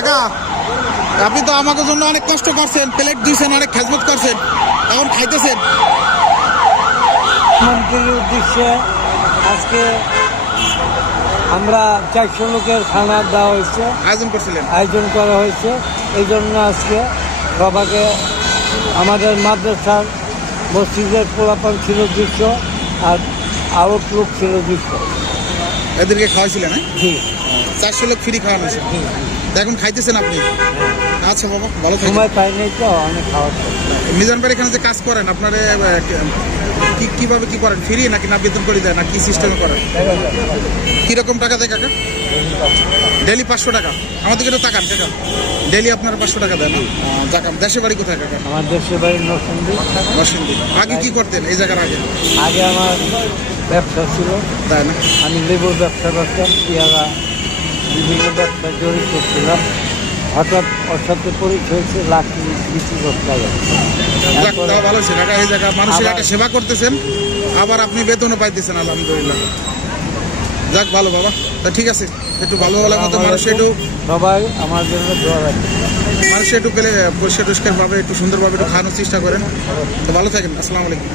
কাকা আপনি তো আমাকে জন্য অনেক কষ্ট করছেন, প্লেট দিয়েছেন, অনেক খেজমত করছেন, এখন খাইতেছেন। মন্ত্রীর উদ্দেশ্যে আজকে আমরা 400 লোকের খানা দেওয়া হয়েছে, আয়োজন করা হয়েছে। এই জন্য আজকে সবাইকে আমাদের মাদ্রাসার মসজিদের পোলাপান ছিল 200 আর আউট লোক ছিল 200। এদেরকে খাওয়াইছিলেন? জি, 400 লোক ফ্রি খাওয়ানো হয়েছে। এখন খাইতেছেন আপনি? আচ্ছা বাবা, ভালো থাকবেন। সময় পাই নাই তো অনেক খাওয়া। মিজান ভাই এখানে যে কাজ করেন আপনারা কিভাবে কি করেন? ফ্রি নাকি না বেতন করে দেয়, না কি সিস্টেমে করেন? কিরকম টাকা দেয় কাকা? ডেলি 500 টাকা? আমাদেরকে একটু তাকান কাকা, ডেলি আপনারা 500 টাকা দেন না? যাকাম। দেশের বাড়ি কোথায় কাকা? আমার দেশের বাড়ি নরসিংদী। আগে কি করতেন এই জায়গার আগে? আগে আমার ব্যবসা ছিল, তাই না? আমি লেবুর ব্যবসা করতাম, পেয়ারা বিভিন্ন ব্যবসায় জড়িত ছিলাম। হঠাৎ ওর সাথে পরিচয় হয়েছে, লাঠি বিক্রি করতে হবে। ভালো হচ্ছে কাকা, এই জায়গা মানুষের একটা সেবা করতেছেন, আবার আপনি বেতনও পাইতেছেন, আলহামদুলিল্লাহ। যাক ভালো বাবা, তা ঠিক আছে, একটু ভালো লাগার মতো মানুষ একটু সবাই আমার জন্য দোয়া রাখবে। মানুষ একটু পেলে পরিষ্কার টরিষ্কার ভাবে একটু সুন্দরভাবে একটু খাওয়ানোর চেষ্টা করেন। তো ভালো থাকেন, আসসালামু আলাইকুম।